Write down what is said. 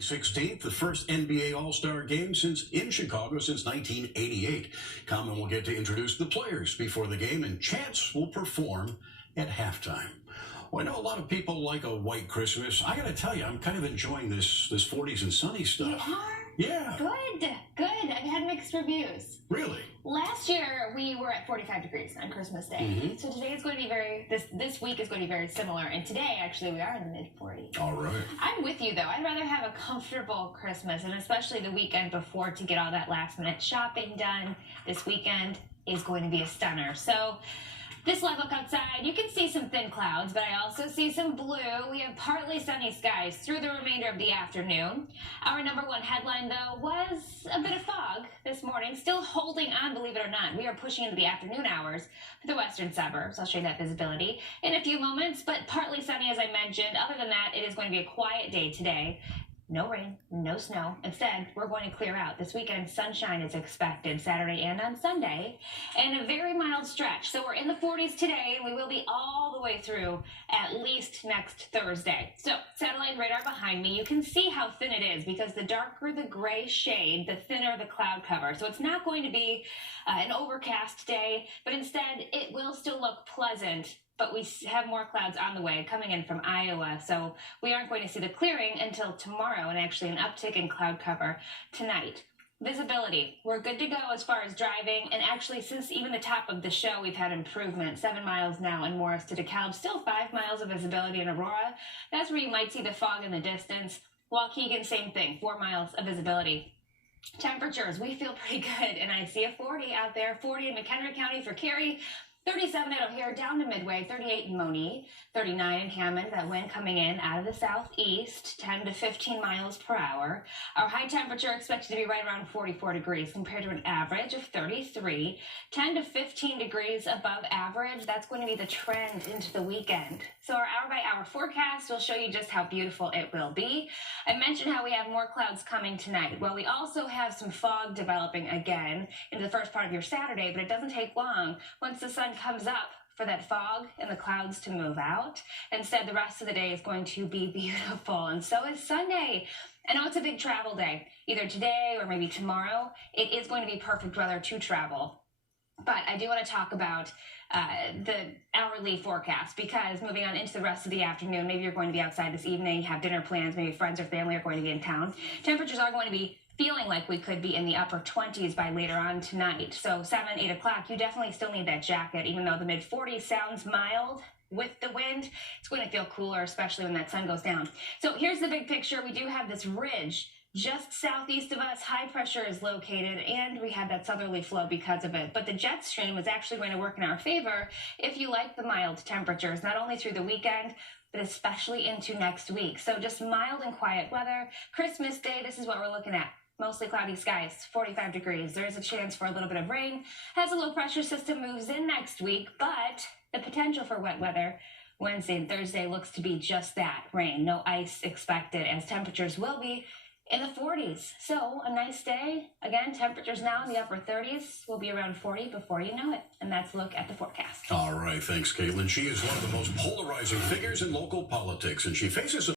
16th, the first NBA All-Star game in Chicago since 1988. Common will get to introduce the players before the game, and Chance will perform at halftime. Well, I know a lot of people like a white Christmas. I got to tell you, I'm kind of enjoying this 40s and sunny stuff. You are? Yeah. Good. I've had mixed reviews. Really? Last year, we were at 45 degrees on Christmas Day. Mm-hmm. So today is going to be this week is going to be very similar. And today, actually, we are in the mid-40s. All right. I'm with you, though. I'd rather have a comfortable Christmas, and especially the weekend before to get all that last-minute shopping done. This weekend is going to be a stunner. So this live look outside, you can see some thin clouds, but I also see some blue. We have partly sunny skies through the remainder of the afternoon. Our number one headline, though, was a bit of fog this morning, still holding on, believe it or not. We are pushing into the afternoon hours for the western suburbs. I'll show you that visibility in a few moments, but partly sunny, as I mentioned. Other than that, it is going to be a quiet day today. No rain, no snow. Instead, we're going to clear out. This weekend, sunshine is expected Saturday and on Sunday, and a very mild stretch. So we're in the 40s today, and we will be all the way through at least next Thursday. So satellite radar behind me, you can see how thin it is because the darker the gray shade, the thinner the cloud cover. So it's not going to be an overcast day, but instead it will still look pleasant. But we have more clouds on the way coming in from Iowa, so we aren't going to see the clearing until tomorrow, and actually an uptick in cloud cover tonight. Visibility, we're good to go as far as driving, and actually since even the top of the show, we've had improvement. 7 miles now in Morris to DeKalb, still 5 miles of visibility in Aurora. That's where you might see the fog in the distance. Waukegan, same thing, 4 miles of visibility. Temperatures, we feel pretty good, and I see a 40 out there, 40 in McHenry County for Cary, 37 at O'Hare, down to Midway, 38 in Moni, 39 in Hammond, that wind coming in out of the southeast, 10 to 15 miles per hour. Our high temperature expected to be right around 44 degrees compared to an average of 33, 10 to 15 degrees above average. That's going to be the trend into the weekend. So our hour-by-hour forecast will show you just how beautiful it will be. I mentioned how we have more clouds coming tonight. Well, we also have some fog developing again into the first part of your Saturday, but it doesn't take long. Once the sun comes up for that fog and the clouds to move out. Instead, the rest of the day is going to be beautiful, and so is Sunday. I know it's a big travel day, either today or maybe tomorrow. It is going to be perfect weather to travel. But I do want to talk about the hourly forecast, because moving on into the rest of the afternoon, maybe you're going to be outside this evening, have dinner plans, maybe friends or family are going to be in town. Temperatures are going to be feeling like we could be in the upper 20s by later on tonight. So 7, 8 o'clock, you definitely still need that jacket, even though the mid-40s sounds mild. With the wind, it's going to feel cooler, especially when that sun goes down. So here's the big picture. We do have this ridge just southeast of us. High pressure is located, and we have that southerly flow because of it. But the jet stream is actually going to work in our favor if you like the mild temperatures, not only through the weekend, but especially into next week. So just mild and quiet weather. Christmas Day, this is what we're looking at. Mostly cloudy skies, 45 degrees. There is a chance for a little bit of rain as a low pressure system moves in next week, but the potential for wet weather Wednesday and Thursday looks to be just that, rain. No ice expected, as temperatures will be in the 40s. So a nice day. Again, temperatures now in the upper 30s will be around 40 before you know it. And that's a look at the forecast. All right, thanks, Caitlin. She is one of the most polarizing figures in local politics, and she faces